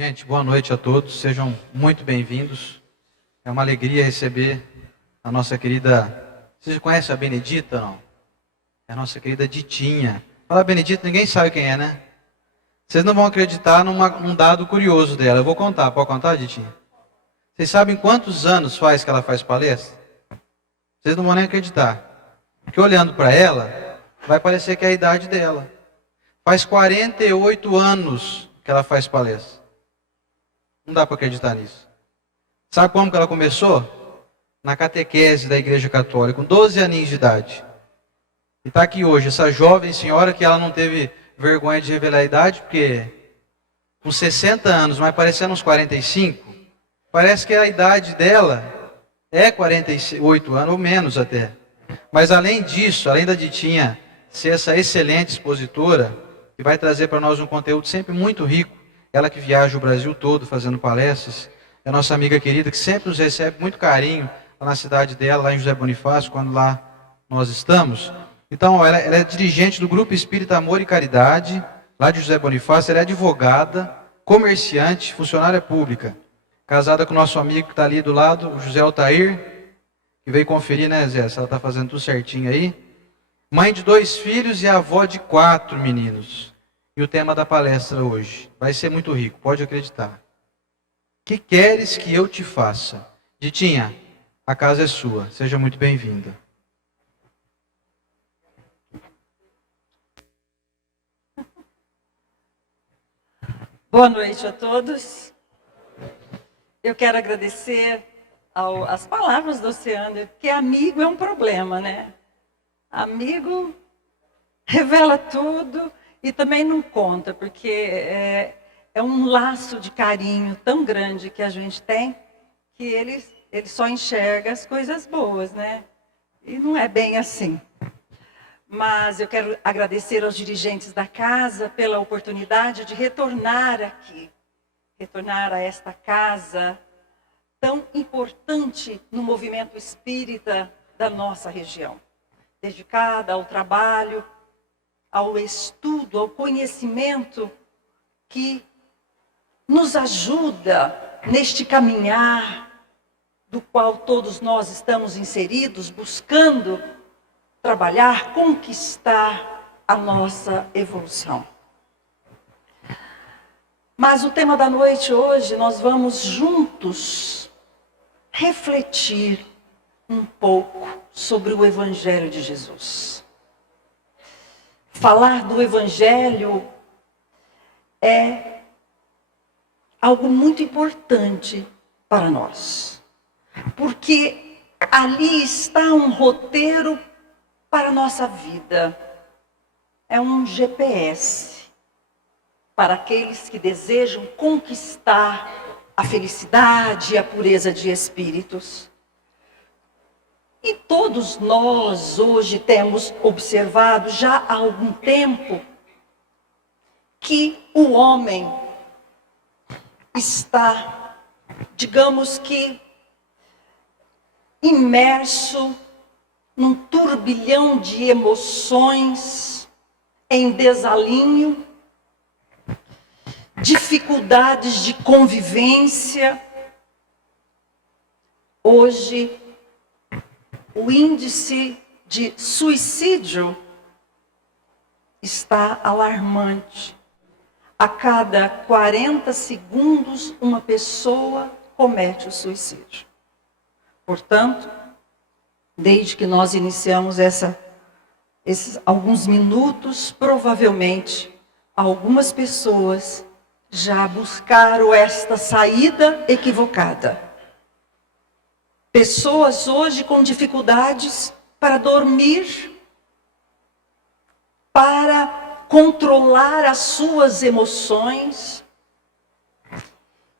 Gente, boa noite a todos, sejam muito bem-vindos. É uma alegria receber a nossa querida... Vocês conhecem a Benedita, não? É a nossa querida Ditinha. Fala Benedita, ninguém sabe quem é, né? Vocês não vão acreditar num dado curioso dela. Eu vou contar, pode contar, Ditinha? Vocês sabem quantos anos faz que ela faz palestra? Vocês não vão nem acreditar. Porque olhando para ela, vai parecer que é a idade dela. Faz 48 anos que ela faz palestra. Não dá para acreditar nisso. Sabe como que ela começou? Na catequese da Igreja Católica, com 12 aninhos de idade. E está aqui hoje, essa jovem senhora que ela não teve vergonha de revelar a idade, porque com 60 anos, mas parecendo uns 45, parece que a idade dela é 48 anos, ou menos até. Mas além disso, além da Ditinha ser essa excelente expositora, que vai trazer para nós um conteúdo sempre muito rico, ela que viaja o Brasil todo fazendo palestras, é a nossa amiga querida que sempre nos recebe com muito carinho lá na cidade dela, lá em José Bonifácio, quando lá nós estamos. Então, ela é dirigente do Grupo Espírita Amor e Caridade, lá de José Bonifácio, ela é advogada, comerciante, funcionária pública, casada com o nosso amigo que está ali do lado, o José Altair, que veio conferir, né, Zé, se ela está fazendo tudo certinho aí. Mãe de 2 filhos e avó de 4 meninos. E o tema da palestra hoje vai ser muito rico, pode acreditar. Que queres que eu te faça? Ditinha, a casa é sua, seja muito bem-vinda. Boa noite a todos. Eu quero agradecer as palavras do Oceano, porque amigo é um problema, né? Amigo revela tudo e também não conta, porque é um laço de carinho tão grande que a gente tem, que ele só enxerga as coisas boas, né? E não é bem assim. Mas eu quero agradecer aos dirigentes da casa pela oportunidade de retornar aqui, retornar a esta casa tão importante no movimento espírita da nossa região, dedicada ao trabalho, ao estudo, ao conhecimento que nos ajuda neste caminhar do qual todos nós estamos inseridos, buscando trabalhar, conquistar a nossa evolução. Mas o tema da noite hoje, nós vamos juntos refletir um pouco sobre o Evangelho de Jesus. Falar do Evangelho é algo muito importante para nós, porque ali está um roteiro para a nossa vida. É um GPS para aqueles que desejam conquistar a felicidade e a pureza de espíritos. E todos nós hoje temos observado já há algum tempo que o homem está, digamos que, imerso num turbilhão de emoções, em desalinho, dificuldades de convivência. Hoje, o índice de suicídio está alarmante. A cada 40 segundos, uma pessoa comete o suicídio. Portanto, desde que nós iniciamos esses alguns minutos, provavelmente, algumas pessoas já buscaram esta saída equivocada. Pessoas hoje com dificuldades para dormir, para controlar as suas emoções.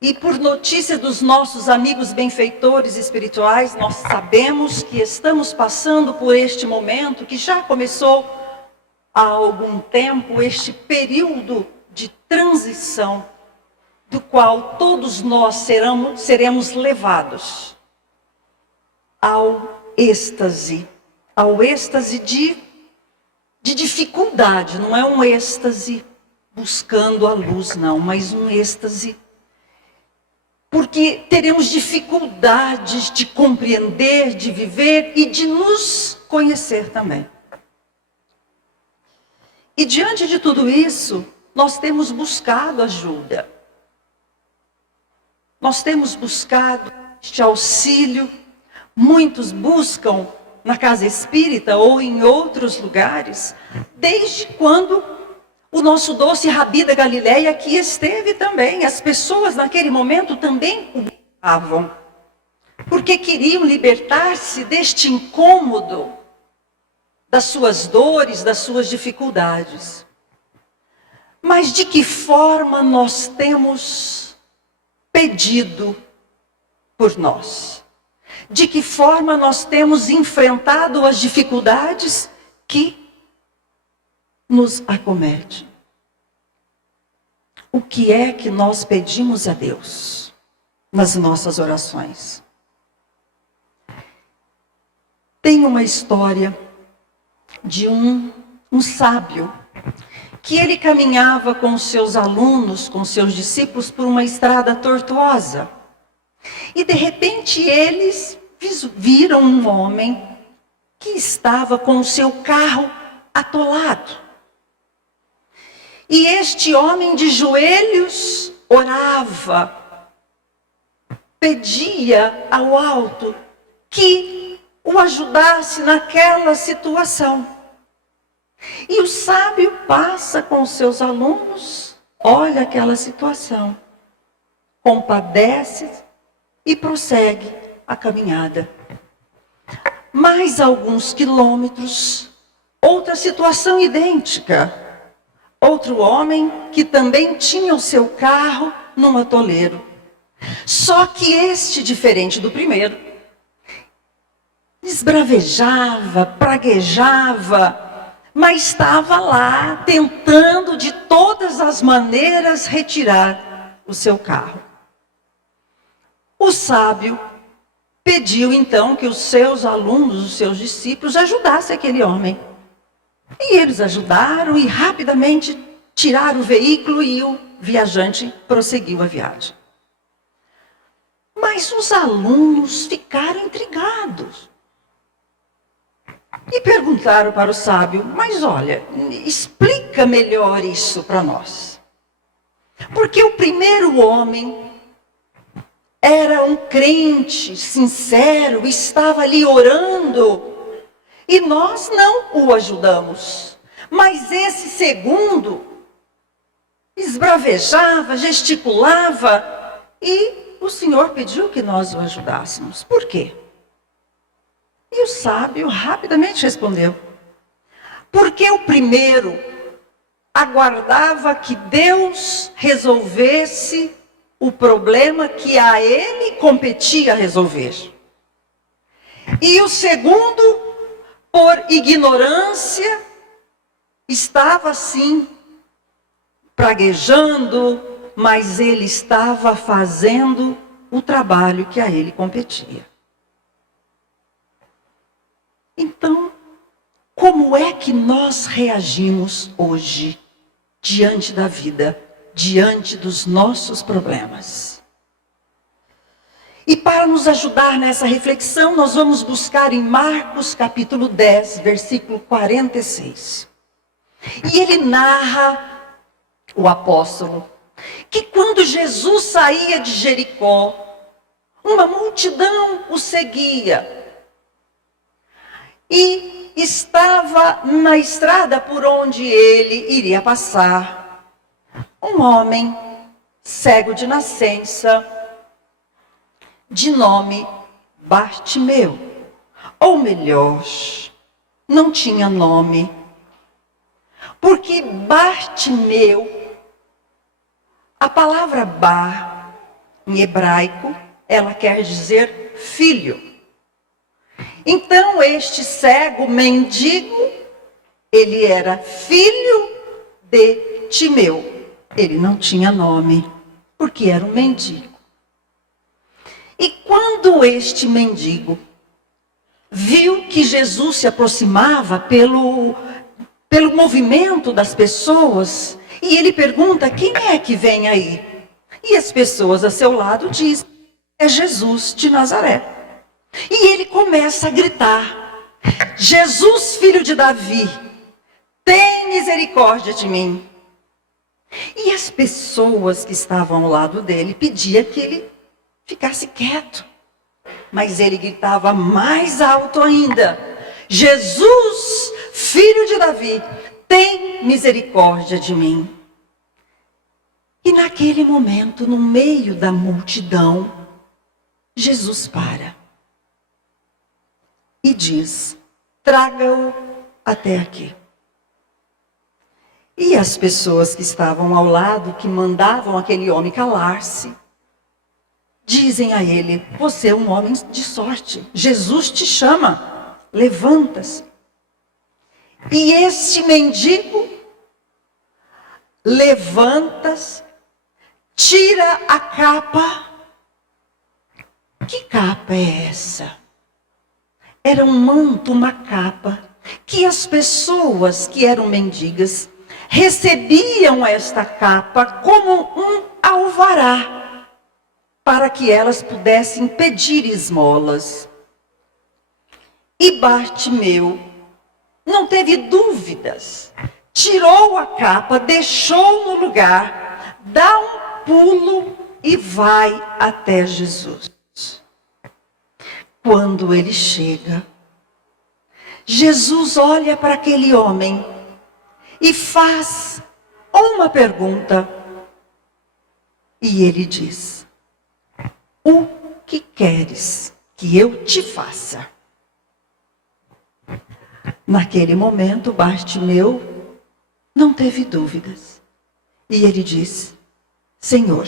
E por notícia dos nossos amigos benfeitores espirituais, nós sabemos que estamos passando por este momento, que já começou há algum tempo, este período de transição, do qual todos nós seremos levados ao êxtase de dificuldade. Não é um êxtase buscando a luz, não, mas um êxtase porque teremos dificuldades de compreender, de viver e de nos conhecer também. E diante de tudo isso, nós temos buscado ajuda. Nós temos buscado este auxílio. Muitos buscam na casa espírita ou em outros lugares, desde quando o nosso doce Rabi da Galileia aqui esteve também. As pessoas naquele momento também o buscavam, porque queriam libertar-se deste incômodo, das suas dores, das suas dificuldades. Mas de que forma nós temos pedido por nós? De que forma nós temos enfrentado as dificuldades que nos acomete? O que é que nós pedimos a Deus nas nossas orações? Tem uma história de um sábio, que ele caminhava com os seus alunos, com os seus discípulos, por uma estrada tortuosa. E de repente eles viram um homem que estava com o seu carro atolado. E este homem de joelhos orava, pedia ao alto que o ajudasse naquela situação. E o sábio passa com os seus alunos, olha aquela situação, compadece e prossegue a caminhada. Mais alguns quilômetros, outra situação idêntica. Outro homem que também tinha o seu carro num atoleiro. Só que este, diferente do primeiro, esbravejava, praguejava, mas estava lá tentando de todas as maneiras retirar o seu carro. O sábio pediu então que os seus alunos, os seus discípulos, ajudassem aquele homem. E eles ajudaram e rapidamente tiraram o veículo e o viajante prosseguiu a viagem. Mas os alunos ficaram intrigados. E perguntaram para o sábio, mas olha, explica melhor isso para nós. Porque o primeiro homem era um crente sincero, estava ali orando, e nós não o ajudamos. Mas esse segundo esbravejava, gesticulava, e o Senhor pediu que nós o ajudássemos. Por quê? E o sábio rapidamente respondeu, porque o primeiro aguardava que Deus resolvesse o problema que a ele competia resolver. E o segundo, por ignorância, estava assim, praguejando, mas ele estava fazendo o trabalho que a ele competia. Então, como é que nós reagimos hoje diante da vida, diante dos nossos problemas? E para nos ajudar nessa reflexão, nós vamos buscar em Marcos capítulo 10, versículo 46. E ele narra, o apóstolo, que quando Jesus saía de Jericó, uma multidão o seguia. E estava na estrada por onde ele iria passar um homem cego de nascença, de nome Bartimeu. Ou melhor, não tinha nome. Porque Bartimeu, a palavra Bar, em hebraico, ela quer dizer filho. Então este cego mendigo, ele era filho de Timeu. Ele não tinha nome, porque era um mendigo. E quando este mendigo viu que Jesus se aproximava pelo movimento das pessoas, e ele pergunta, quem é que vem aí? E as pessoas a seu lado dizem: é Jesus de Nazaré. E ele começa a gritar: Jesus, filho de Davi, tem misericórdia de mim. E as pessoas que estavam ao lado dele pediam que ele ficasse quieto. Mas ele gritava mais alto ainda: Jesus, filho de Davi, tem misericórdia de mim. E naquele momento, no meio da multidão, Jesus para e diz: traga-o até aqui. E as pessoas que estavam ao lado, que mandavam aquele homem calar-se, dizem a ele: você é um homem de sorte, Jesus te chama, levanta-se. E este mendigo levanta-se, tira a capa. Que capa é essa? Era um manto, uma capa, que as pessoas que eram mendigas recebiam esta capa como um alvará, para que elas pudessem pedir esmolas. E Bartimeu não teve dúvidas, tirou a capa, deixou no lugar, dá um pulo e vai até Jesus. Quando ele chega, Jesus olha para aquele homem e faz uma pergunta. E ele diz: o que queres que eu te faça? Naquele momento, Bartimeu não teve dúvidas. E ele diz: Senhor,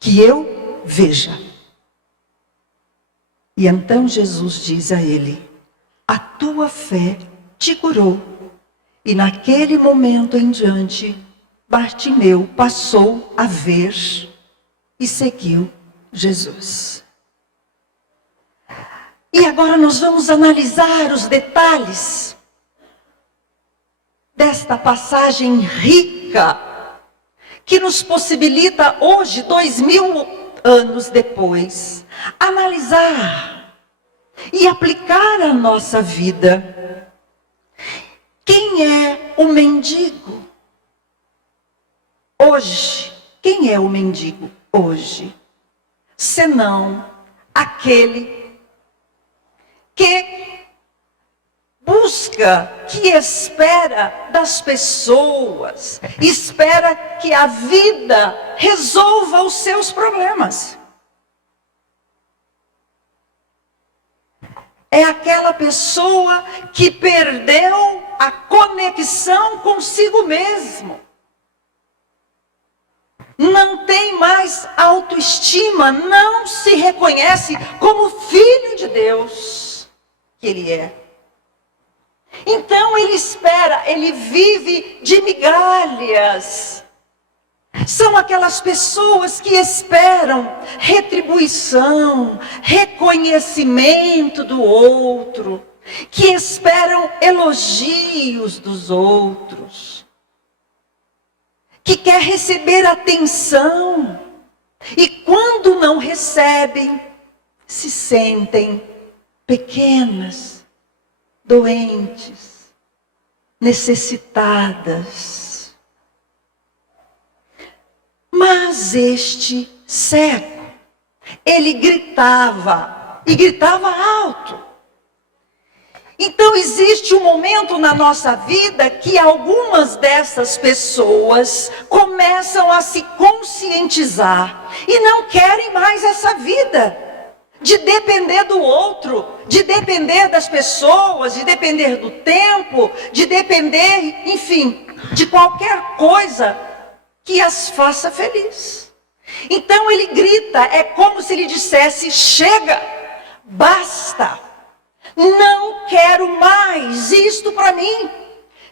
que eu veja. E então Jesus diz a ele: a tua fé te curou. E naquele momento em diante, Bartimeu passou a ver e seguiu Jesus. E agora nós vamos analisar os detalhes desta passagem rica, que nos possibilita hoje, 2000 anos depois, analisar e aplicar a nossa vida. Quem é o mendigo hoje? Quem é o mendigo hoje? Senão aquele que busca, que espera das pessoas, espera que a vida resolva os seus problemas. É aquela pessoa que perdeu a conexão consigo mesmo. Não tem mais autoestima, não se reconhece como filho de Deus que ele é. Então ele espera, ele vive de migalhas. São aquelas pessoas que esperam retribuição, reconhecimento do outro, que esperam elogios dos outros, que quer receber atenção, e quando não recebem, se sentem pequenas, doentes, necessitadas. Mas este cego, ele gritava, e gritava alto. Então existe um momento na nossa vida que algumas dessas pessoas começam a se conscientizar e não querem mais essa vida de depender do outro, de depender das pessoas, de depender do tempo, de depender, enfim, de qualquer coisa que as faça feliz. Então ele grita, é como se ele dissesse: chega, basta, não quero mais isto para mim,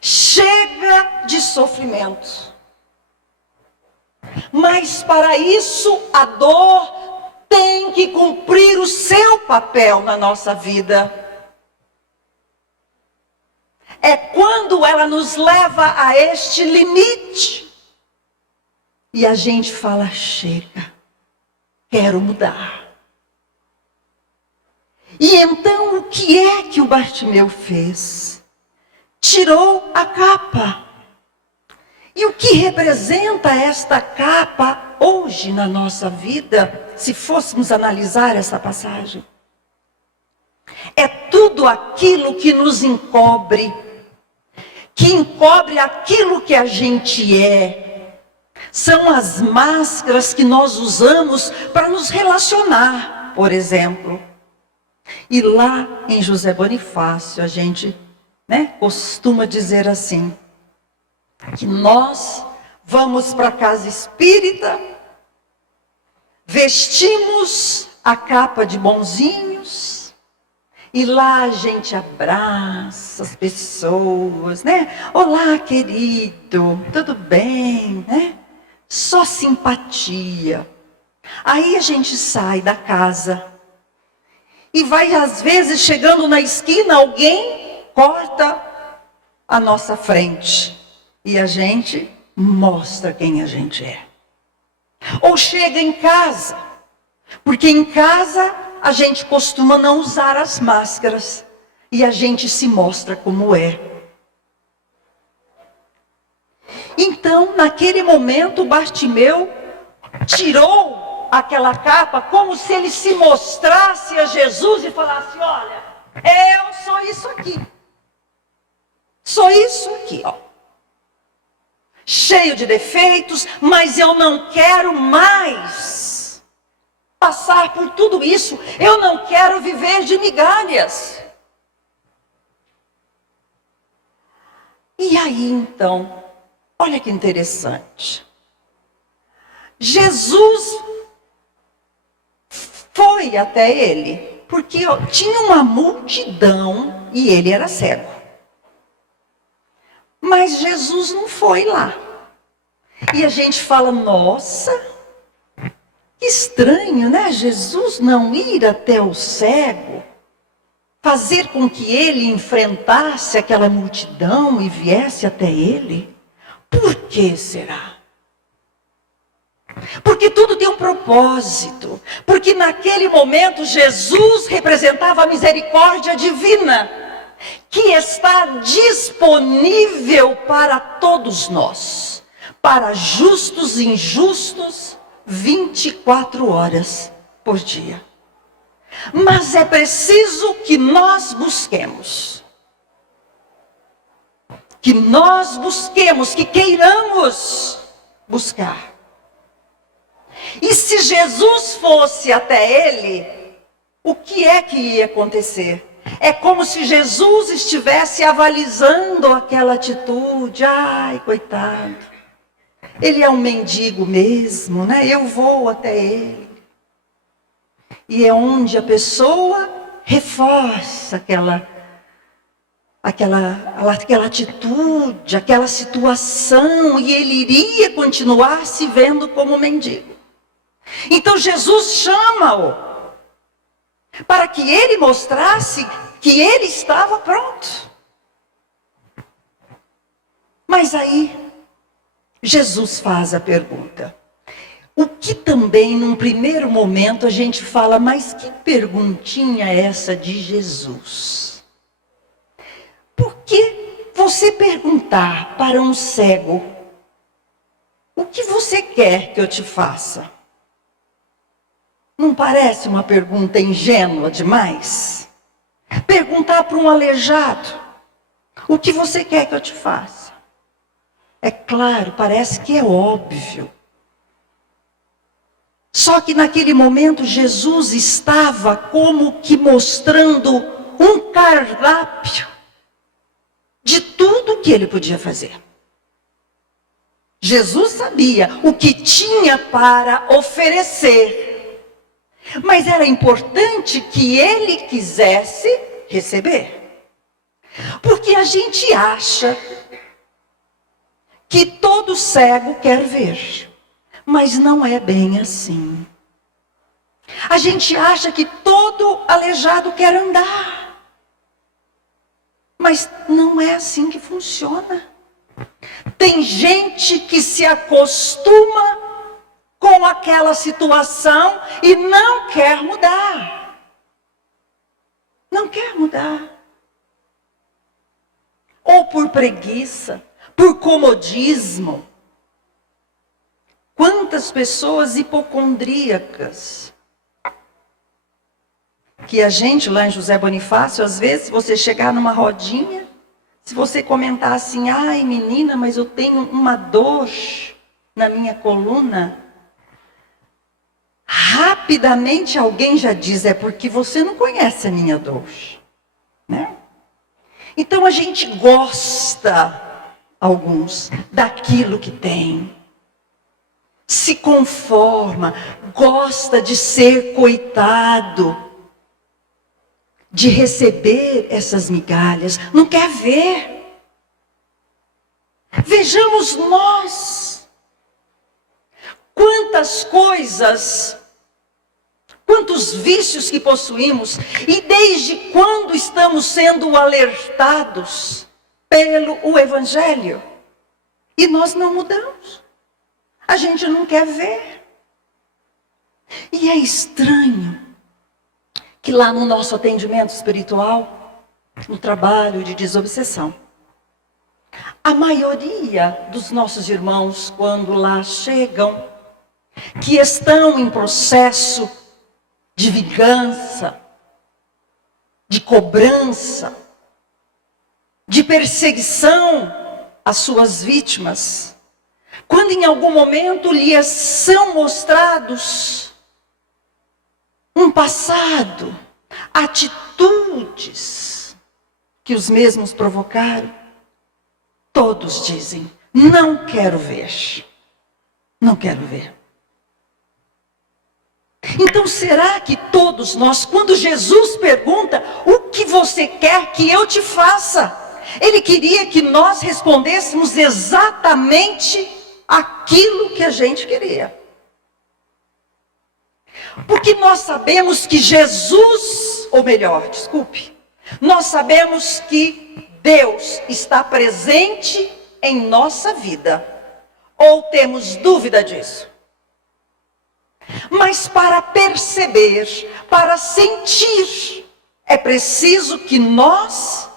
chega de sofrimento. Mas para isso a dor tem que cumprir o seu papel na nossa vida. É quando ela nos leva a este limite. E a gente fala, chega, quero mudar. E então o que é que o Bartimeu fez? Tirou a capa. E o que representa esta capa hoje na nossa vida, se fôssemos analisar essa passagem? É tudo aquilo que nos encobre, que encobre aquilo que a gente é. São as máscaras que nós usamos para nos relacionar, por exemplo. E lá em José Bonifácio, a gente, costuma dizer assim, que nós vamos para a casa espírita, vestimos a capa de bonzinhos, e lá a gente abraça as pessoas, Olá, querido, tudo bem, Só simpatia. Aí a gente sai da casa, e vai, às vezes, chegando na esquina, alguém corta a nossa frente. E a gente mostra quem a gente é. Ou chega em casa. Porque em casa, a gente costuma não usar as máscaras. E a gente se mostra como é. Então, naquele momento, Bartimeu tirou aquela capa, como se ele se mostrasse a Jesus e falasse, olha, eu sou isso aqui. Sou isso aqui, ó. Cheio de defeitos, mas eu não quero mais passar por tudo isso. Eu não quero viver de migalhas. E aí, então, olha que interessante. Jesus foi até ele, porque tinha uma multidão e ele era cego. Mas Jesus não foi lá. E a gente fala, nossa, que estranho, Jesus não ir até o cego, fazer com que ele enfrentasse aquela multidão e viesse até ele. Por que será? Porque tudo tem um propósito. Porque naquele momento Jesus representava a misericórdia divina, que está disponível para todos nós, para justos e injustos, 24 horas por dia. Mas é preciso que nós busquemos. Que nós busquemos, que queiramos buscar. E se Jesus fosse até ele, o que é que ia acontecer? É como se Jesus estivesse avalizando aquela atitude. Ai, coitado. Ele é um mendigo mesmo, Eu vou até ele. E é onde a pessoa reforça aquela atitude, aquela situação, e ele iria continuar se vendo como mendigo. Então Jesus chama-o para que ele mostrasse que ele estava pronto. Mas aí Jesus faz a pergunta. O que também num primeiro momento a gente fala, mas que perguntinha é essa de Jesus? Por que você perguntar para um cego, o que você quer que eu te faça? Não parece uma pergunta ingênua demais? Perguntar para um aleijado, o que você quer que eu te faça? É claro, parece que é óbvio. Só que naquele momento Jesus estava como que mostrando um cardápio de tudo que ele podia fazer. Jesus sabia o que tinha para oferecer. Mas era importante que ele quisesse receber. Porque a gente acha que todo cego quer ver. Mas não é bem assim. A gente acha que todo aleijado quer andar. Mas não é assim que funciona. Tem gente que se acostuma com aquela situação e não quer mudar. Não quer mudar. Ou por preguiça, por comodismo. Quantas pessoas hipocondríacas que a gente lá em José Bonifácio, às vezes você chegar numa rodinha, se você comentar assim, ai menina, mas eu tenho uma dor na minha coluna, rapidamente alguém já diz, é porque você não conhece a minha dor, né? Então a gente gosta, alguns, daquilo que tem. Se conforma, gosta de ser coitado, de receber essas migalhas, não quer ver. Vejamos nós, quantas coisas, quantos vícios que possuímos, e desde quando estamos sendo alertados pelo Evangelho, e nós não mudamos, a gente não quer ver. E é estranho que lá no nosso atendimento espiritual, no trabalho de desobsessão, a maioria dos nossos irmãos, quando lá chegam, que estão em processo de vingança, de cobrança, de perseguição às suas vítimas, quando em algum momento lhes são mostrados um passado, atitudes que os mesmos provocaram, todos dizem, não quero ver, não quero ver. Então será que todos nós, quando Jesus pergunta, o que você quer que eu te faça? Ele queria que nós respondêssemos exatamente aquilo que a gente queria. Porque nós sabemos que Jesus, ou melhor, desculpe, nós sabemos que Deus está presente em nossa vida. Ou temos dúvida disso? Mas para perceber, para sentir, é preciso que nós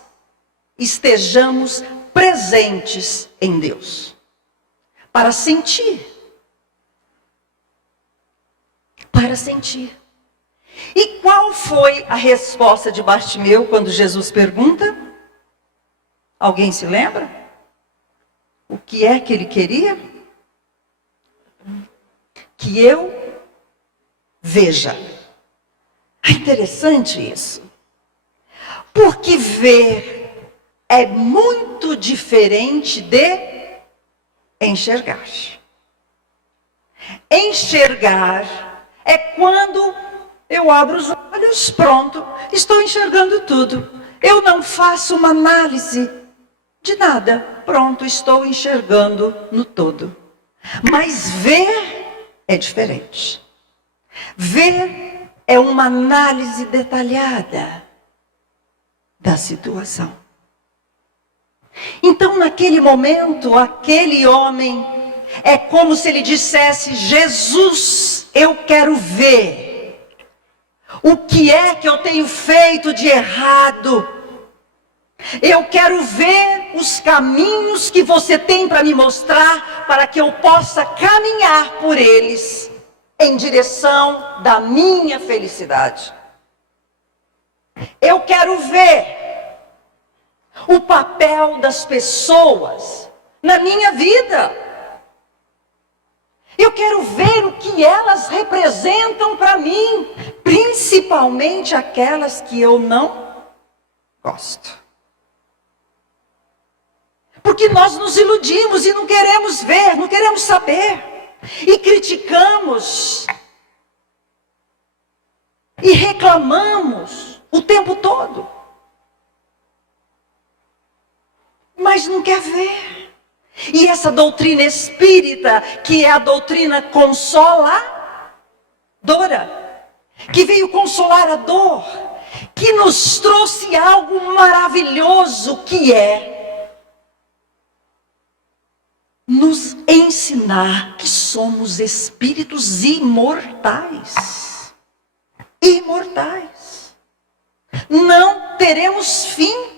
estejamos presentes em Deus. Para sentir. Para sentir. E qual foi a resposta de Bartimeu quando Jesus pergunta? Alguém se lembra? O que é que ele queria? Que eu veja. É interessante isso. Porque ver é muito diferente de enxergar. Enxergar é quando eu abro os olhos, pronto, estou enxergando tudo. Eu não faço uma análise de nada, pronto, estou enxergando no todo. Mas ver é diferente. Ver é uma análise detalhada da situação. Então, naquele momento, aquele homem, é como se ele dissesse, Jesus, eu quero ver. O que é que eu tenho feito de errado? Eu quero ver os caminhos que você tem para me mostrar, para que eu possa caminhar por eles, em direção da minha felicidade. Eu quero ver o papel das pessoas na minha vida. Eu quero ver o que elas representam para mim, principalmente aquelas que eu não gosto. Porque nós nos iludimos e não queremos ver, não queremos saber. E criticamos. E reclamamos o tempo todo. Mas não quer ver. E essa doutrina espírita, que é a doutrina consoladora, que veio consolar a dor, que nos trouxe algo maravilhoso, que é nos ensinar que somos espíritos imortais. Imortais. Não teremos fim.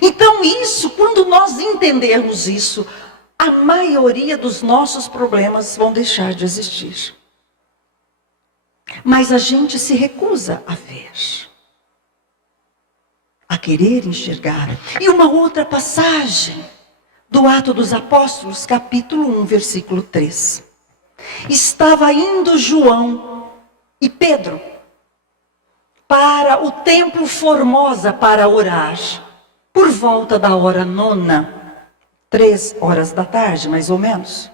Então isso, quando nós entendermos isso, a maioria dos nossos problemas vão deixar de existir. Mas a gente se recusa a ver, a querer enxergar. E uma outra passagem do Atos dos Apóstolos, capítulo 1, versículo 3. Estava indo João e Pedro para o templo Formosa para orar, por volta da hora 9, 3 horas da tarde, mais ou menos.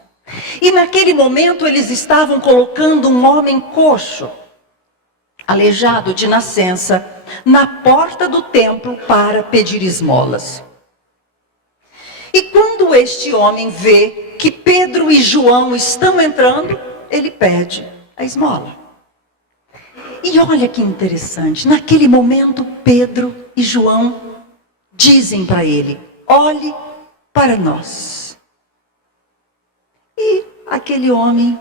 E naquele momento eles estavam colocando um homem coxo, aleijado de nascença, na porta do templo para pedir esmolas. E quando este homem vê que Pedro e João estão entrando, ele pede a esmola. E olha que interessante, naquele momento Pedro e João dizem para ele: olhe para nós. E aquele homem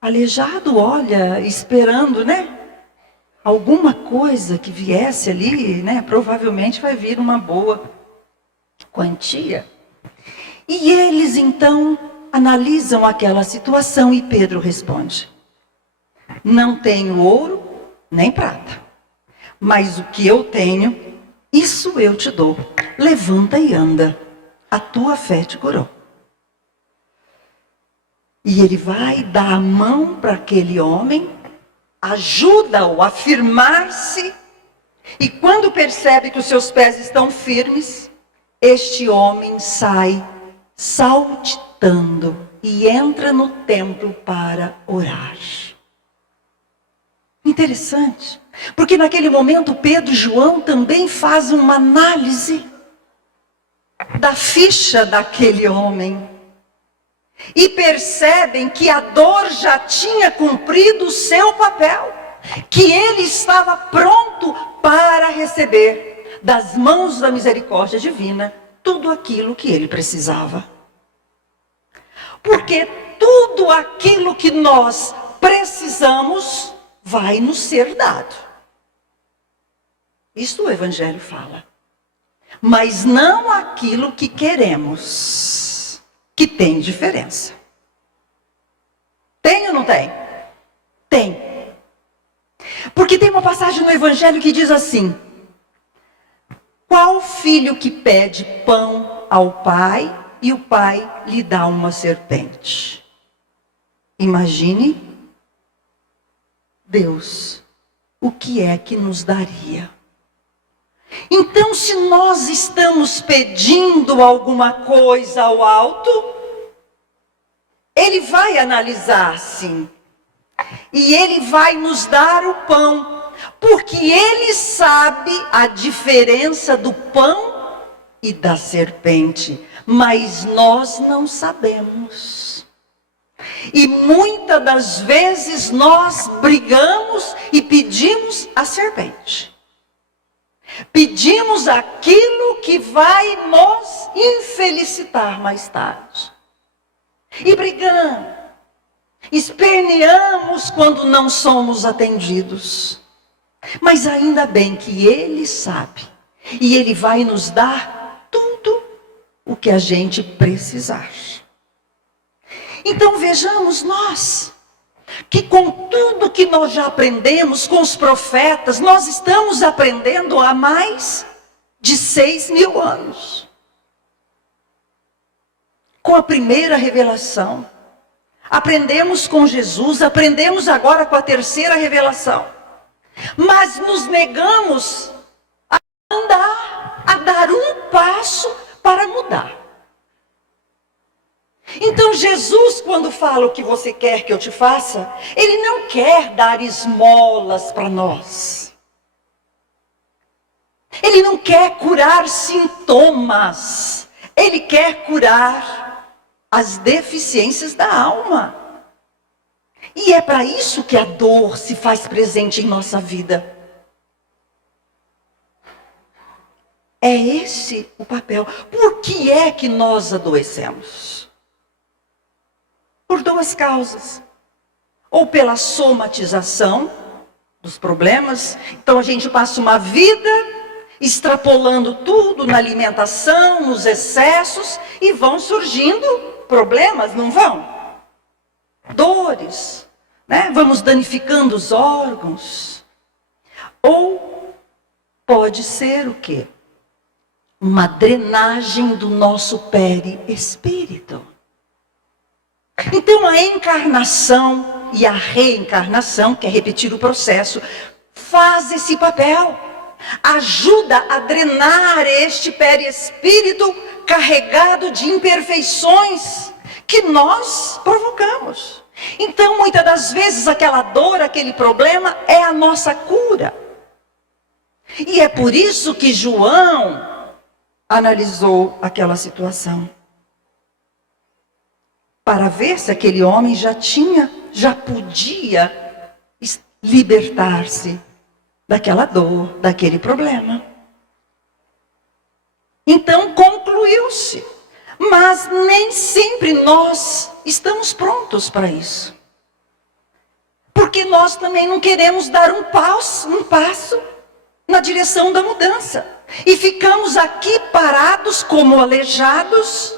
aleijado olha, esperando, alguma coisa que viesse ali, provavelmente vai vir uma boa quantia. E eles então analisam aquela situação e Pedro responde: não tenho ouro nem prata, mas o que eu tenho, isso eu te dou. Levanta e anda, a tua fé te curou. E ele vai dar a mão para aquele homem, ajuda-o a firmar-se, e quando percebe que os seus pés estão firmes, este homem sai saltitando e entra no templo para orar. Interessante, porque naquele momento Pedro e João também fazem uma análise da ficha daquele homem e percebem que a dor já tinha cumprido o seu papel, que ele estava pronto para receber das mãos da misericórdia divina tudo aquilo que ele precisava. Porque tudo aquilo que nós precisamos vai nos ser dado. Isto o Evangelho fala. Mas não aquilo que queremos, que tem diferença. Tem ou não tem? Tem. Porque tem uma passagem no Evangelho que diz assim: qual filho que pede pão ao pai e o pai lhe dá uma serpente? Imagine Deus, o que é que nos daria? Então, se nós estamos pedindo alguma coisa ao alto, Ele vai analisar sim, e Ele vai nos dar o pão, porque Ele sabe a diferença do pão e da serpente, mas nós não sabemos. E muitas das vezes nós brigamos e pedimos a serpente. Pedimos aquilo que vai nos infelicitar mais tarde. E brigamos, esperneamos quando não somos atendidos. Mas ainda bem que Ele sabe. E Ele vai nos dar tudo o que a gente precisar. Então vejamos nós, que com tudo que nós já aprendemos com os profetas, nós estamos aprendendo há mais de 6.000 anos. Com a primeira revelação, aprendemos com Jesus, aprendemos agora com a terceira revelação. Mas nos negamos a andar, a dar um passo para mudar. Então Jesus, quando fala o que você quer que eu te faça, Ele não quer dar esmolas para nós. Ele não quer curar sintomas. Ele quer curar as deficiências da alma. E é para isso que a dor se faz presente em nossa vida. É esse o papel. Por que é que nós adoecemos? duas causas. Ou pela somatização dos problemas. Então a gente passa uma vida extrapolando tudo na alimentação, nos excessos, e vão surgindo problemas, não vão? Dores, né? Vamos danificando os órgãos. Ou pode ser o quê? Uma drenagem do nosso perispírito. Então a encarnação e a reencarnação, que é repetir o processo, faz esse papel. Ajuda a drenar este perispírito carregado de imperfeições que nós provocamos. Então, muitas das vezes, aquela dor, aquele problema é a nossa cura. E é por isso que João analisou aquela situação. Para ver se aquele homem já podia libertar-se daquela dor, daquele problema. Então concluiu-se. Mas nem sempre nós estamos prontos para isso. Porque nós também não queremos dar um passo na direção da mudança. E ficamos aqui parados como aleijados,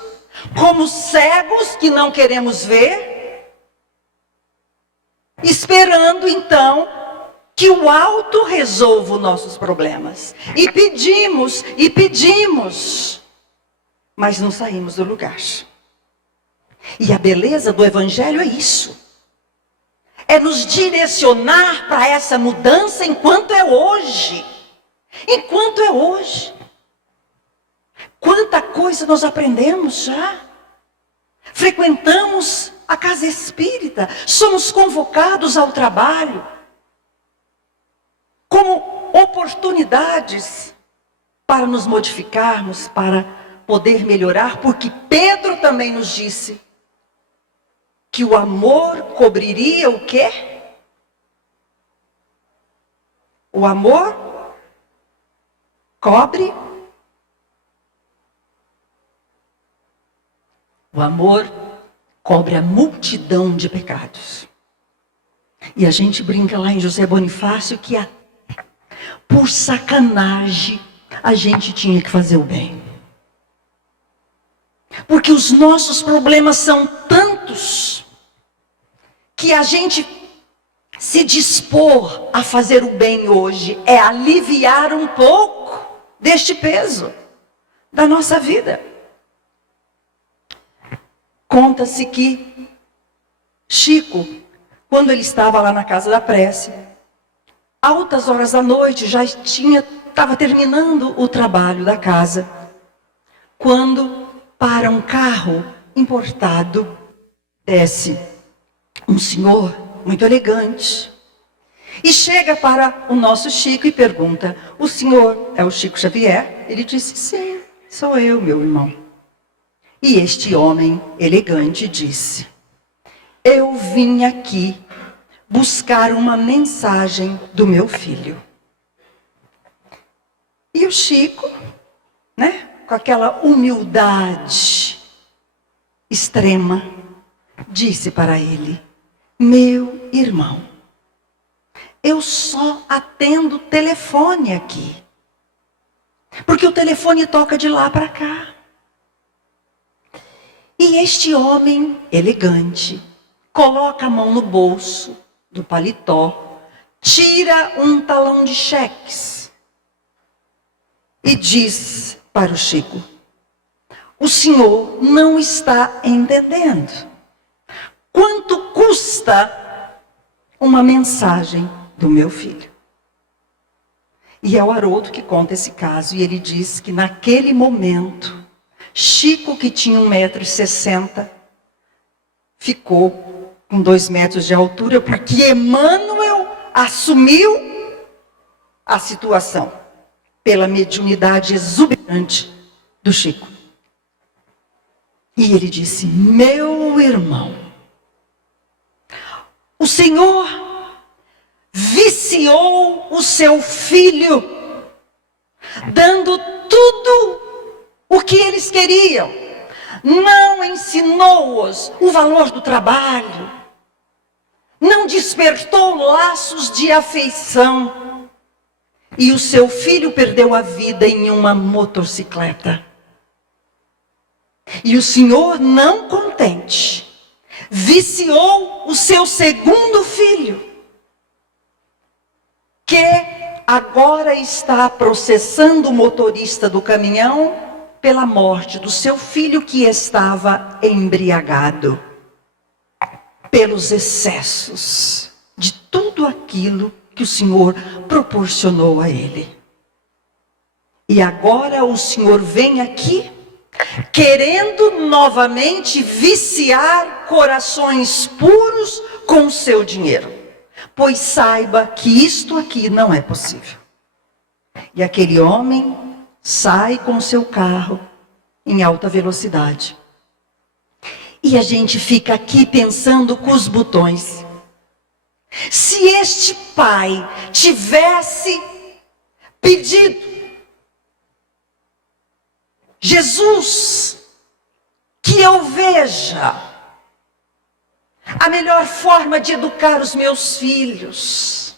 como cegos que não queremos ver, esperando então que o alto resolva os nossos problemas. E pedimos, mas não saímos do lugar. E a beleza do Evangelho é isso. É nos direcionar para essa mudança enquanto é hoje. Enquanto é hoje. Quanta coisa nós aprendemos já. Frequentamos a casa espírita. Somos convocados ao trabalho. Como oportunidades para nos modificarmos, para poder melhorar. Porque Pedro também nos disse que o amor cobriria o quê? O amor cobre. O amor cobre a multidão de pecados. E a gente brinca lá em José Bonifácio que por sacanagem a gente tinha que fazer o bem. Porque os nossos problemas são tantos que a gente se dispor a fazer o bem hoje é aliviar um pouco deste peso da nossa vida. Conta-se que Chico, quando ele estava lá na casa da prece, altas horas da noite, já estava terminando o trabalho da casa, quando para um carro importado, desce um senhor muito elegante e chega para o nosso Chico e pergunta: o senhor é o Chico Xavier? Ele disse: sim, sou eu, meu irmão. E este homem elegante disse: eu vim aqui buscar uma mensagem do meu filho. E o Chico, né? Com aquela humildade extrema, disse para ele: meu irmão, eu só atendo telefone aqui. Porque o telefone toca de lá para cá. E este homem elegante coloca a mão no bolso do paletó, tira um talão de cheques e diz para o Chico: o senhor não está entendendo. Quanto custa uma mensagem do meu filho? E é o Haroldo que conta esse caso. E ele diz que naquele momento, Chico, que tinha 1,60 m, ficou com 2 metros de altura, porque Emmanuel assumiu a situação pela mediunidade exuberante do Chico. E ele disse: meu irmão, o Senhor viciou o seu filho, dando tudo o que eles queriam, não ensinou-os o valor do trabalho, não despertou laços de afeição, e o seu filho perdeu a vida em uma motocicleta. E o Senhor, não contente, viciou o seu segundo filho, que agora está processando o motorista do caminhão pela morte do seu filho que estava embriagado, pelos excessos de tudo aquilo que o Senhor proporcionou a ele. E agora o Senhor vem aqui, querendo novamente viciar corações puros com o seu dinheiro. Pois saiba que isto aqui não é possível. E aquele homem sai com seu carro em alta velocidade. E a gente fica aqui pensando com os botões. Se este pai tivesse pedido: Jesus, que eu veja a melhor forma de educar os meus filhos,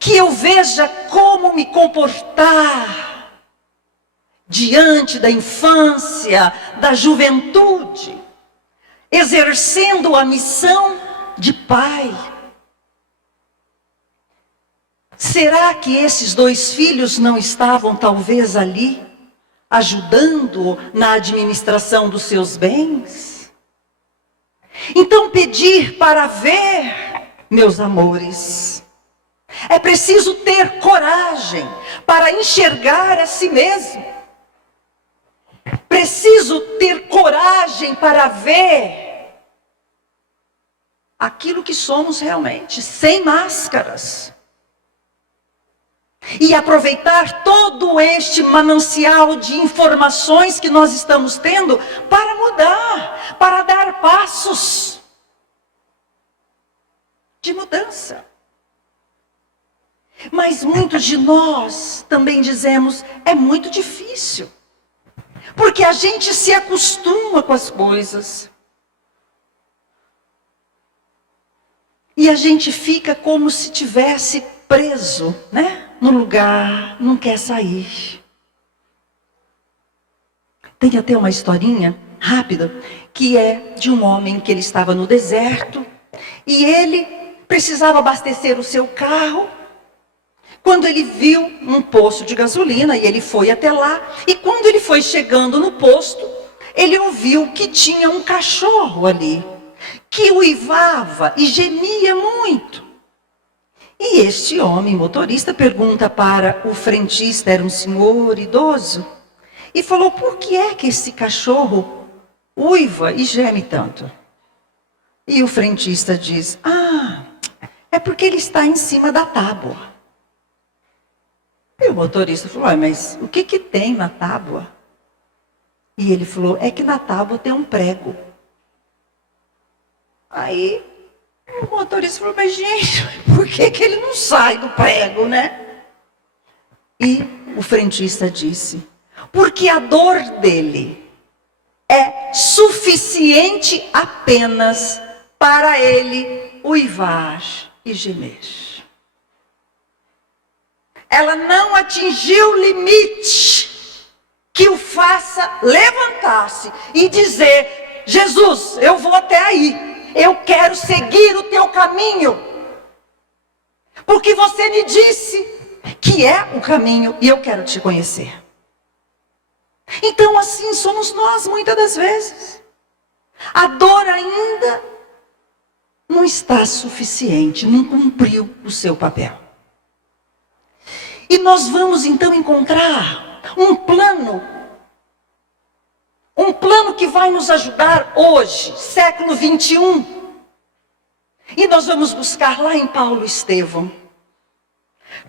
que eu veja como me comportar diante da infância, da juventude, exercendo a missão de pai. Será que esses dois filhos não estavam talvez ali, ajudando na administração dos seus bens? Então pedir para ver, meus amores, é preciso ter coragem para enxergar a si mesmo. Preciso ter coragem para ver aquilo que somos realmente, sem máscaras. E aproveitar todo este manancial de informações que nós estamos tendo para mudar, para dar passos de mudança. Mas muitos de nós também dizemos, é muito difícil. Porque a gente se acostuma com as coisas. E a gente fica como se tivesse preso, né? No lugar, não quer sair. Tem até uma historinha rápida, que é de um homem que ele estava no deserto, e ele precisava abastecer o seu carro, quando ele viu um posto de gasolina, e ele foi até lá, e quando ele foi chegando no posto, ele ouviu que tinha um cachorro ali, que uivava e gemia muito. E este homem, motorista, pergunta para o frentista, era um senhor idoso, e falou: por que é que esse cachorro uiva e geme tanto? E o frentista diz: é porque ele está em cima da tábua. E o motorista falou: mas o que tem na tábua? E ele falou: é que na tábua tem um prego. Aí o motorista falou: mas gente, por que ele não sai do prego, né? E o frentista disse: porque a dor dele é suficiente apenas para ele uivar e gemer. Ela não atingiu o limite que o faça levantar-se e dizer: Jesus, eu vou até aí. Eu quero seguir o teu caminho, porque você me disse que é o caminho e eu quero te conhecer. Então assim somos nós muitas das vezes. A dor ainda não está suficiente, não cumpriu o seu papel. E nós vamos então encontrar um plano que vai nos ajudar hoje, século 21. E nós vamos buscar lá em Paulo Estevão.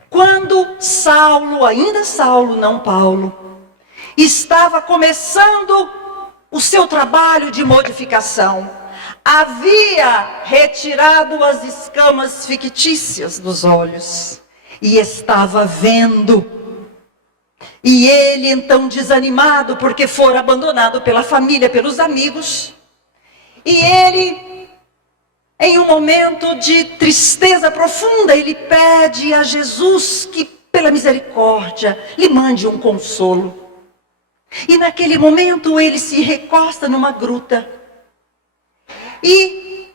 Quando Saulo, ainda Saulo, não Paulo, estava começando o seu trabalho de modificação, havia retirado as escamas fictícias dos olhos e estava vendo. E ele então desanimado, porque fora abandonado pela família, pelos amigos. E ele, em um momento de tristeza profunda, ele pede a Jesus que, pela misericórdia, lhe mande um consolo. E naquele momento ele se recosta numa gruta. E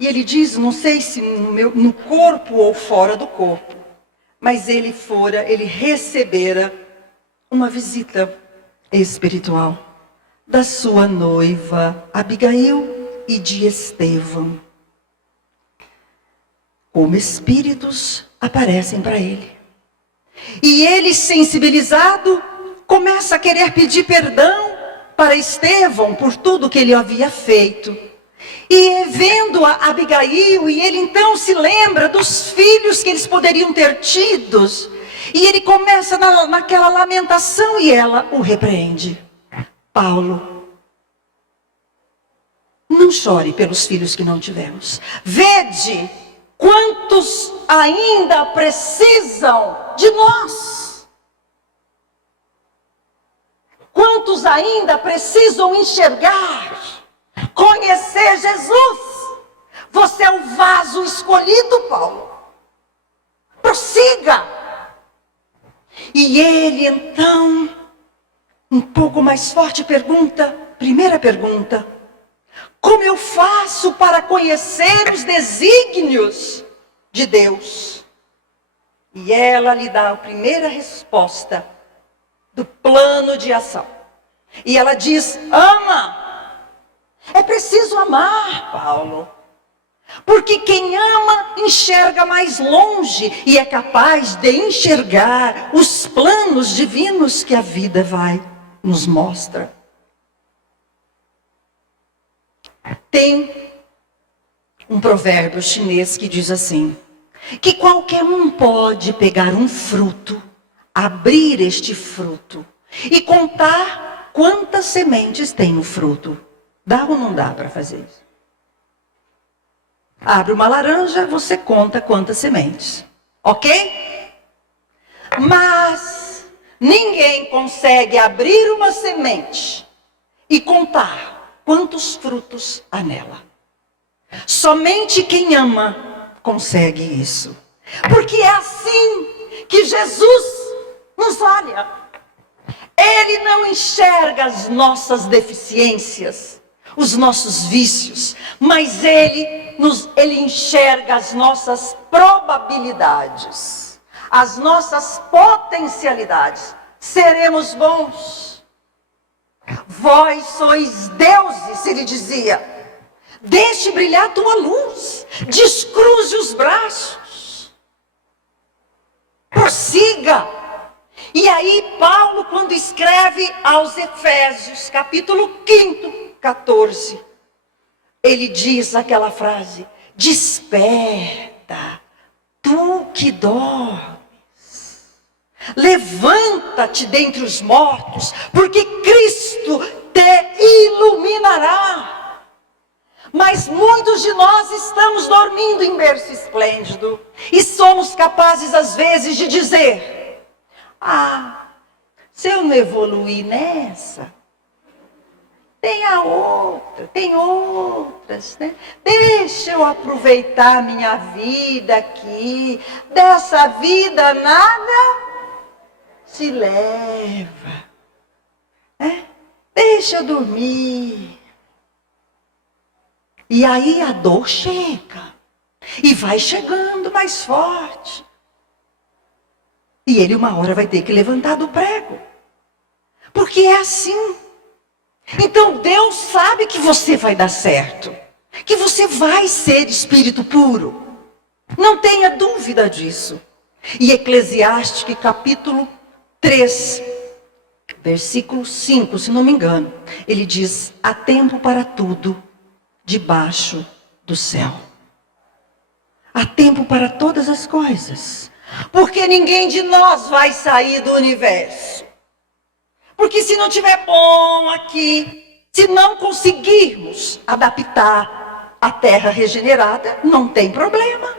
ele diz, não sei se no corpo ou fora do corpo, mas ele recebera uma visita espiritual da sua noiva Abigail e de Estevão. Como espíritos aparecem para ele. E ele, sensibilizado, começa a querer pedir perdão para Estevão por tudo que ele havia feito. E vendo a Abigail, e ele então se lembra dos filhos que eles poderiam ter tidos. E ele começa naquela lamentação e ela o repreende. Paulo, não chore pelos filhos que não tivemos. Vede quantos ainda precisam de nós. Quantos ainda precisam enxergar, conhecer Jesus. Você é o vaso escolhido, Paulo. Prossiga. E ele então, um pouco mais forte, primeira pergunta: como eu faço para conhecer os desígnios de Deus? E ela lhe dá a primeira resposta do plano de ação. E ela diz: ama. É preciso amar, Paulo. Porque quem ama enxerga mais longe e é capaz de enxergar os planos divinos que a vida nos mostra. Tem um provérbio chinês que diz assim, que qualquer um pode pegar um fruto, abrir este fruto e contar quantas sementes tem no fruto. Dá ou não dá para fazer isso? Abre uma laranja, você conta quantas sementes. Ok? Mas ninguém consegue abrir uma semente e contar quantos frutos há nela. Somente quem ama consegue isso. Porque é assim que Jesus nos olha. Ele não enxerga as nossas deficiências, os nossos vícios, mas ele enxerga as nossas probabilidades, as nossas potencialidades. Seremos bons. Vós sois deuses, ele dizia. Deixe brilhar a tua luz. Descruze os braços. Prossiga. E aí Paulo, quando escreve aos Efésios, capítulo 5, 14, ele diz aquela frase: desperta, tu que dormes, levanta-te dentre os mortos, porque Cristo te iluminará. Mas muitos de nós estamos dormindo em berço esplêndido, e somos capazes às vezes de dizer: se eu não evoluir nessa, tem outras, né? Deixa eu aproveitar minha vida aqui. Dessa vida nada se leva, né? Deixa eu dormir. E aí a dor chega, e vai chegando mais forte. E ele uma hora vai ter que levantar do prego, porque é assim. Então Deus sabe que você vai dar certo, que você vai ser espírito puro. Não tenha dúvida disso. E Eclesiastes capítulo 3, versículo 5, se não me engano, ele diz: há tempo para tudo debaixo do céu. Há tempo para todas as coisas. Porque ninguém de nós vai sair do universo. Porque se não tiver bom aqui, se não conseguirmos adaptar a terra regenerada, não tem problema.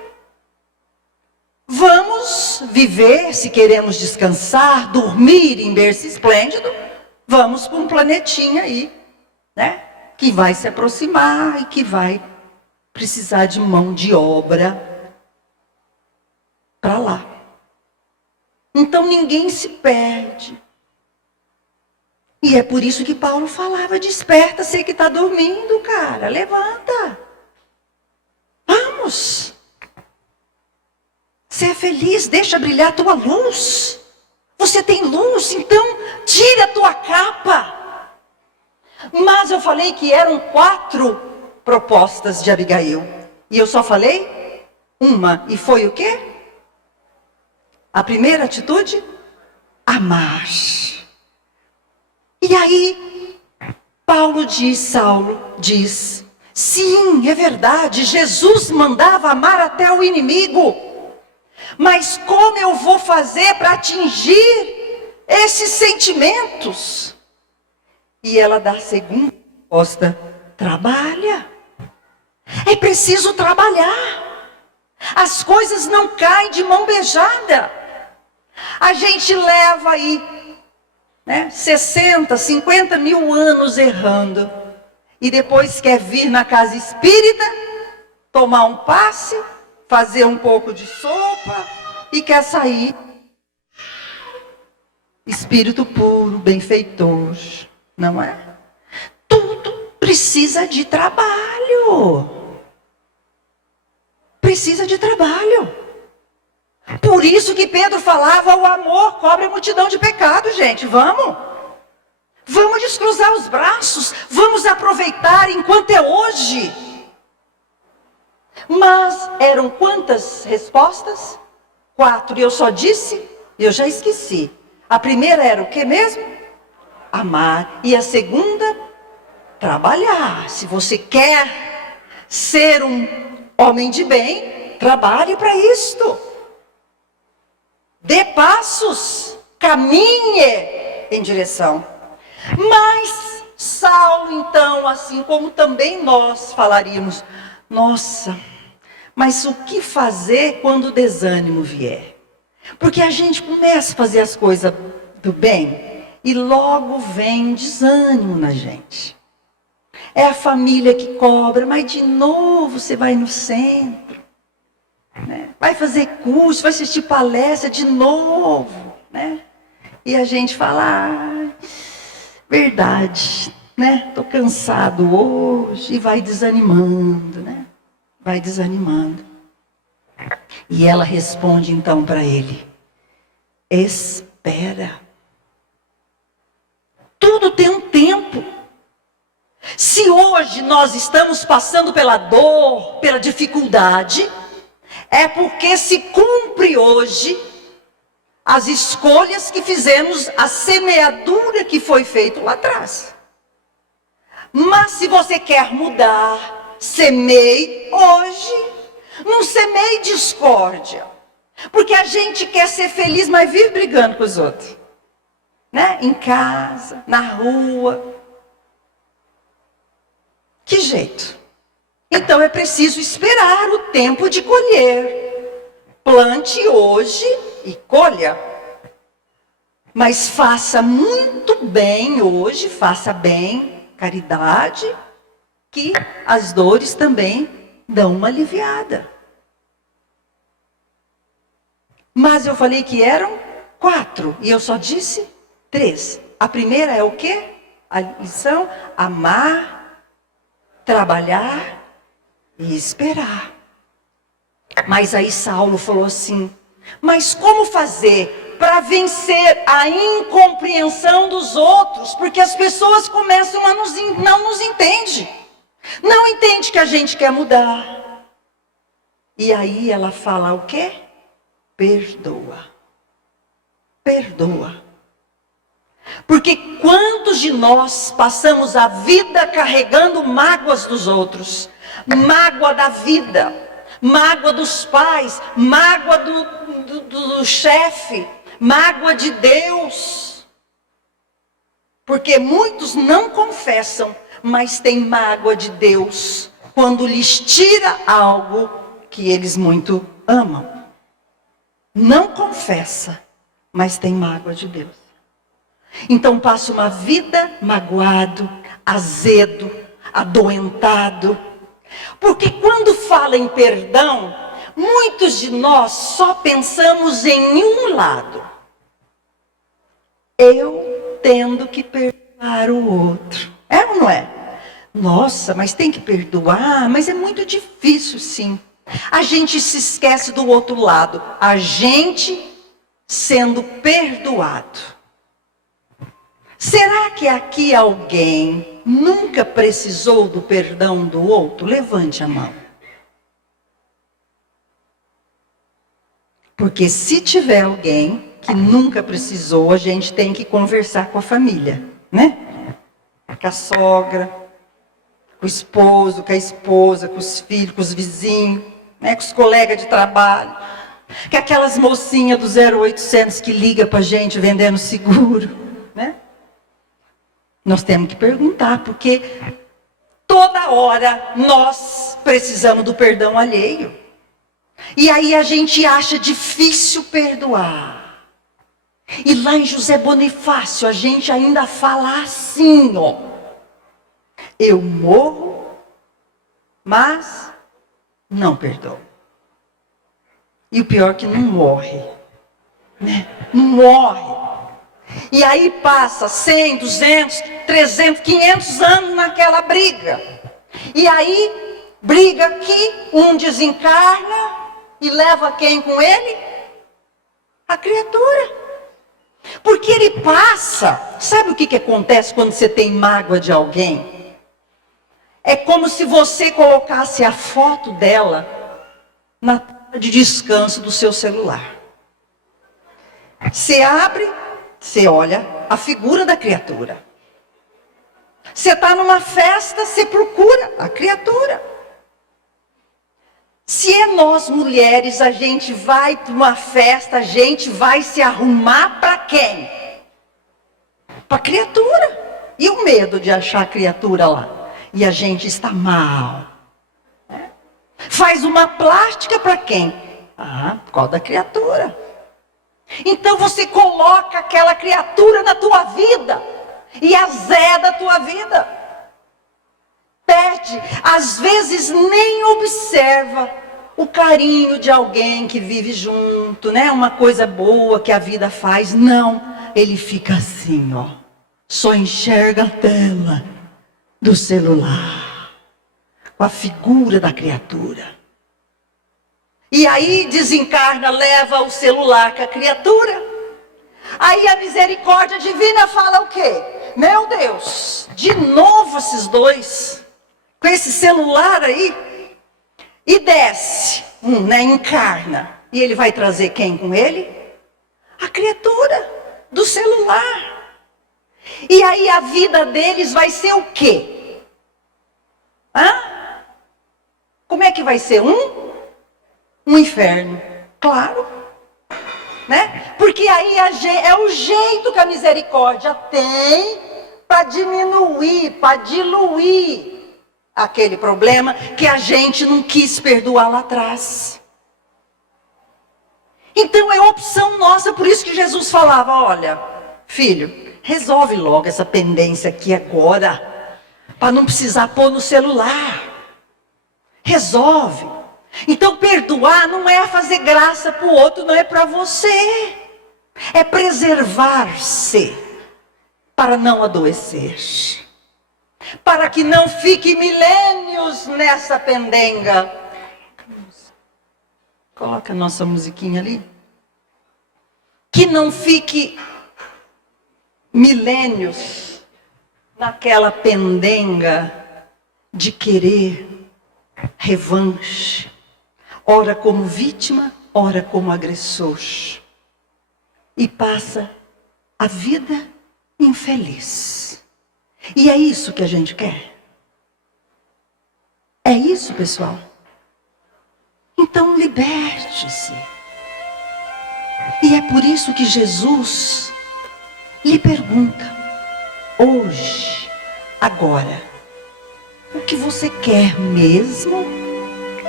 Vamos viver, se queremos descansar, dormir em berço esplêndido, vamos para um planetinha aí, né? Que vai se aproximar e que vai precisar de mão de obra para lá. Então ninguém se perde. E é por isso que Paulo falava, desperta, você que está dormindo, cara, levanta. Vamos. Ser feliz, deixa brilhar a tua luz. Você tem luz, então tira a tua capa. Mas eu falei que eram 4 propostas de Abigail. E eu só falei uma. E foi o quê? A primeira atitude? Amar. E aí, Saulo diz, sim, é verdade, Jesus mandava amar até o inimigo. Mas como eu vou fazer para atingir esses sentimentos? E ela dá a segunda resposta, trabalha. É preciso trabalhar. As coisas não caem de mão beijada. A gente leva aí, 60, 50 mil anos errando. E depois quer vir na casa espírita, tomar um passe, fazer um pouco de sopa e quer sair. Espírito puro, benfeitor, não é? Tudo precisa de trabalho. Precisa de trabalho. Por isso que Pedro falava, o amor cobre a multidão de pecados, gente. Vamos descruzar os braços, vamos aproveitar enquanto é hoje. Mas eram quantas respostas? 4, e eu só disse, eu já esqueci. A primeira era o que mesmo? Amar. E a segunda? Trabalhar. Se você quer ser um homem de bem, trabalhe para isto. Dê passos, caminhe em direção. Mas Saulo, então, assim como também nós falaríamos, nossa, mas o que fazer quando o desânimo vier? Porque a gente começa a fazer as coisas do bem e logo vem desânimo na gente. É a família que cobra, mas de novo você vai no centro, né? Vai fazer curso, vai assistir palestra de novo, né? E a gente fala, verdade, né? Estou cansado hoje, e vai desanimando, né? Vai desanimando. E ela responde então para ele, espera. Tudo tem um tempo. Se hoje nós estamos passando pela dor, pela dificuldade, é porque se cumpre hoje as escolhas que fizemos, a semeadura que foi feita lá atrás. Mas se você quer mudar, semeie hoje. Não semeie discórdia. Porque a gente quer ser feliz, mas vive brigando com os outros. Né? Em casa, na rua. Que jeito? Então é preciso esperar o tempo de colher. Plante hoje e colha. Mas faça muito bem hoje, faça bem, caridade, que as dores também dão uma aliviada. Mas eu falei que eram 4, e eu só disse 3. A primeira é o quê? A lição, amar, trabalhar e esperar. Mas aí Saulo falou assim, mas como fazer para vencer a incompreensão dos outros? Porque as pessoas começam a não nos entender. Não entende que a gente quer mudar. E aí ela fala o quê? Perdoa. Perdoa. Porque quantos de nós passamos a vida carregando mágoas dos outros? Mágoa da vida, mágoa dos pais, mágoa do chefe, mágoa de Deus. Porque muitos não confessam, mas têm mágoa de Deus quando lhes tira algo que eles muito amam. não confessa, mas tem mágoa de Deus. Então passa uma vida magoado, azedo, adoentado. Porque quando fala em perdão, muitos de nós só pensamos em um lado. Eu tendo que perdoar o outro. É ou não é? Nossa, mas tem que perdoar, mas é muito difícil, sim. A gente se esquece do outro lado. A gente sendo perdoado. Será que aqui alguém nunca precisou do perdão do outro? Levante a mão. Porque se tiver alguém que nunca precisou, a gente tem que conversar com a família, né? Com a sogra, com o esposo, com a esposa, com os filhos, com os vizinhos, né? Com os colegas de trabalho. Com aquelas mocinhas do 0800 que liga pra gente vendendo seguro, né? Nós temos que perguntar, porque toda hora nós precisamos do perdão alheio. E aí a gente acha difícil perdoar. E lá em José Bonifácio a gente ainda fala assim, ó. Eu morro, mas não perdoo. E o pior é que não morre, né? Não morre. E aí passa 100, 200, 300, 500 anos naquela briga. E aí, briga aqui, um desencarna e leva quem com ele? A criatura. Porque ele passa. Sabe o que acontece quando você tem mágoa de alguém? É como se você colocasse a foto dela na tela de descanso do seu celular. Você abre, você olha a figura da criatura. Você está numa festa, você procura a criatura. Se é nós mulheres, a gente vai para uma festa, a gente vai se arrumar para quem? Para a criatura. E o medo de achar a criatura lá? E a gente está mal. Faz uma plástica para quem? Por causa da criatura. Então você coloca aquela criatura na tua vida e azeda a tua vida. Perde, às vezes nem observa o carinho de alguém que vive junto, né? Uma coisa boa que a vida faz. Não, ele fica assim, ó. Só enxerga a tela do celular com a figura da criatura. E aí desencarna, leva o celular com a criatura. Aí a misericórdia divina fala o quê? Meu Deus, de novo esses dois, com esse celular aí, e desce, né, encarna. E ele vai trazer quem com ele? A criatura do celular. E aí a vida deles vai ser o quê? Como é que vai ser? Um inferno, claro, né? Porque aí é o jeito que a misericórdia tem para diminuir, para diluir aquele problema que a gente não quis perdoar lá atrás. Então é opção nossa, por isso que Jesus falava, olha, filho, resolve logo essa pendência aqui agora, para não precisar pôr no celular. Resolve. Então perdoar não é fazer graça para o outro, não é para você. É preservar-se para não adoecer. Para que não fique milênios nessa pendenga. Coloca a nossa musiquinha ali. Que não fique milênios naquela pendenga de querer revanche. Ora como vítima, ora como agressor. E passa a vida infeliz. E é isso que a gente quer. É isso, pessoal. Então liberte-se. E é por isso que Jesus lhe pergunta, hoje, agora, o que você quer mesmo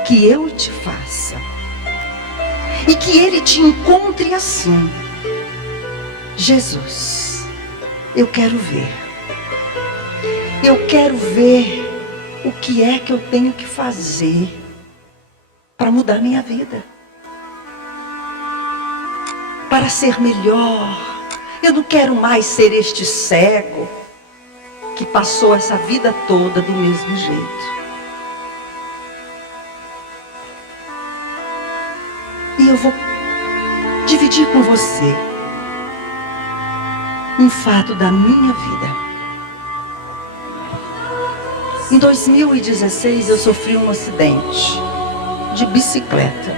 que eu te faça? e que Ele te encontre assim. Jesus, eu quero ver. Eu quero ver o que é que eu tenho que fazer para mudar minha vida, para ser melhor. Eu não quero mais ser este cego que passou essa vida toda do mesmo jeito. E eu vou dividir com você um fato da minha vida. Em 2016 eu sofri um acidente de bicicleta.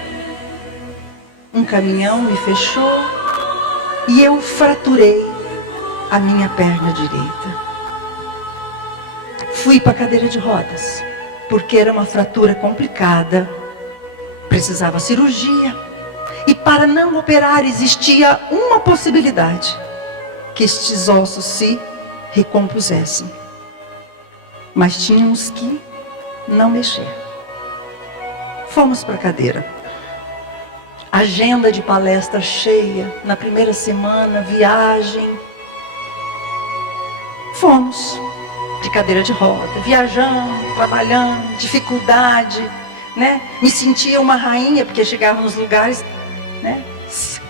Um caminhão me fechou e eu fraturei a minha perna direita. Fui para a cadeira de rodas, porque era uma fratura complicada, precisava cirurgia. E para não operar existia uma possibilidade: que estes ossos se recompusessem. Mas tínhamos que não mexer. Fomos para a cadeira. Agenda de palestra cheia. Na primeira semana, viagem. Fomos de cadeira de roda, viajando, trabalhando, dificuldade, né? Me sentia uma rainha, porque chegava nos lugares, né?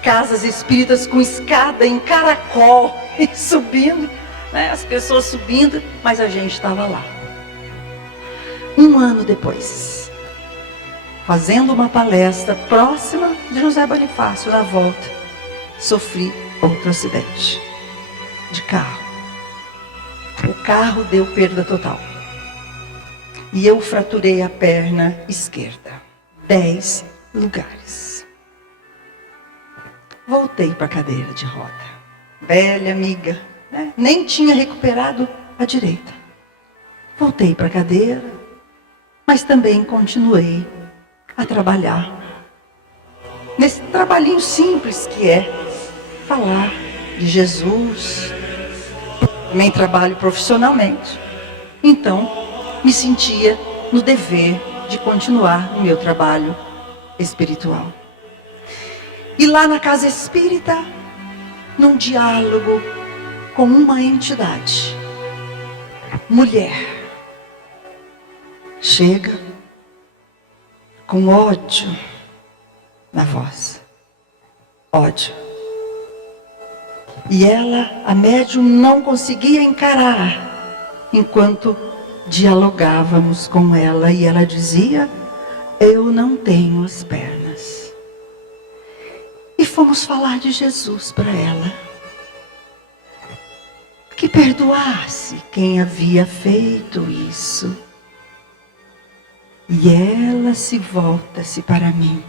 Casas espíritas com escada em caracol, e subindo, né? As pessoas subindo, mas a gente estava lá. Um ano depois, fazendo uma palestra próxima de José Bonifácio, na volta, sofri outro acidente de carro. O carro deu perda total. E eu fraturei a perna esquerda. 10 lugares. Voltei para a cadeira de roda. Velha amiga, né? Nem tinha recuperado a direita. Voltei para a cadeira, mas também continuei a trabalhar. Nesse trabalhinho simples que é falar de Jesus. Também trabalho profissionalmente. Então, me sentia no dever de continuar o meu trabalho espiritual. E lá na casa espírita, num diálogo com uma entidade, mulher, chega com ódio na voz. Ódio. E ela, a médium, não conseguia encarar enquanto dialogávamos com ela. E ela dizia: eu não tenho as pernas. E fomos falar de Jesus para ela. Que perdoasse quem havia feito isso. E ela se volta-se para mim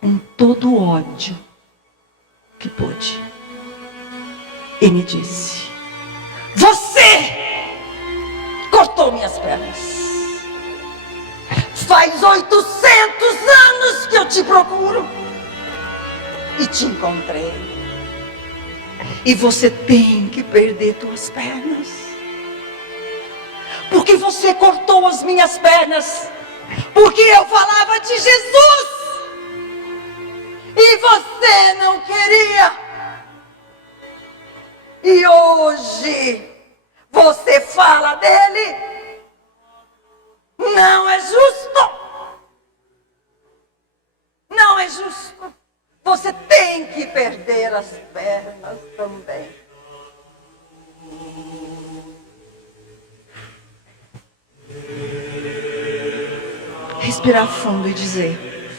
com todo o ódio que pôde. E me disse: você cortou minhas pernas. Faz 800 anos que eu te procuro e te encontrei. E você tem que perder tuas pernas, porque você cortou as minhas pernas, porque eu falava de Jesus e você não queria. E hoje você fala dele. Não é justo. Não é justo. Você tem que perder as pernas também. Respirar fundo e dizer: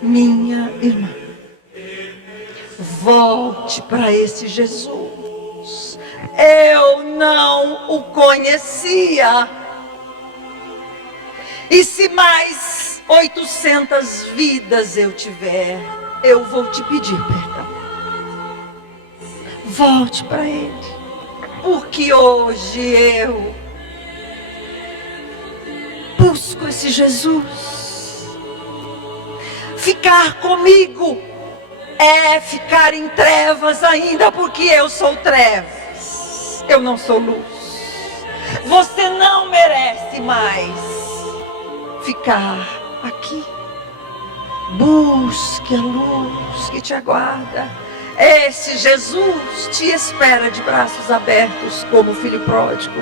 minha irmã, volte para esse Jesus. Eu não o conhecia. E se mais 800 vidas eu tiver, eu vou te pedir perdão. Volte para ele. Porque hoje eu busco esse Jesus. Ficar comigo é ficar em trevas ainda, porque eu sou trevas. Eu não sou luz. Você não merece mais ficar aqui. Busque a luz que te aguarda. Esse Jesus te espera de braços abertos como filho pródigo.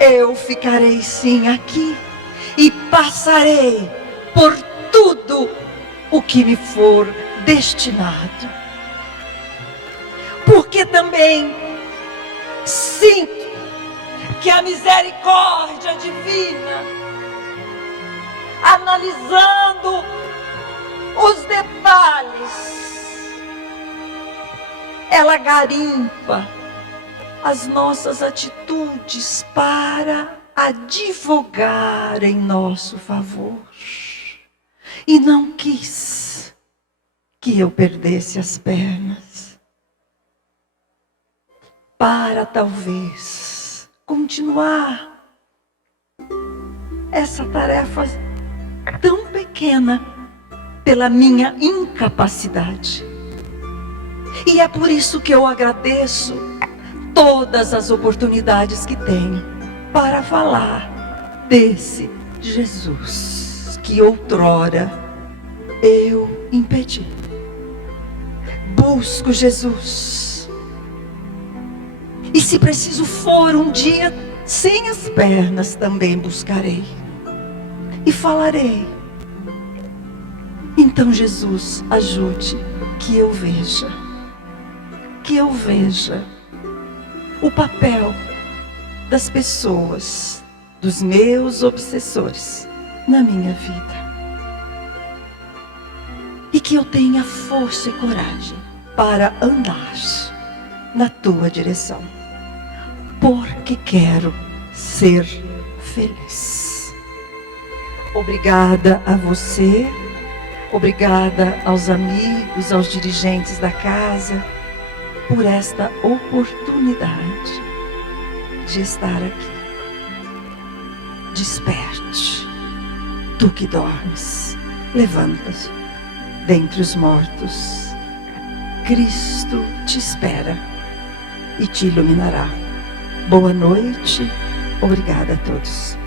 Eu ficarei sim aqui e passarei por tudo o que me for destinado. Porque também sinto que a misericórdia divina, analisando os detalhes, ela garimpa as nossas atitudes para advogar em nosso favor. E não quis que eu perdesse as pernas, para talvez continuar essa tarefa tão pequena pela minha incapacidade. E é por isso que eu agradeço todas as oportunidades que tenho para falar desse Jesus que outrora eu impedi. Busco Jesus. E se preciso for um dia sem as pernas, também buscarei. E falarei. Então, Jesus, ajude que eu veja o papel das pessoas, dos meus obsessores na minha vida. E que eu tenha força e coragem para andar na tua direção. Porque quero ser feliz. Obrigada a você, obrigada aos amigos, aos dirigentes da casa, por esta oportunidade de estar aqui. Desperte, tu que dormes, levanta-te dentre os mortos. Cristo te espera e te iluminará. Boa noite, obrigada a todos.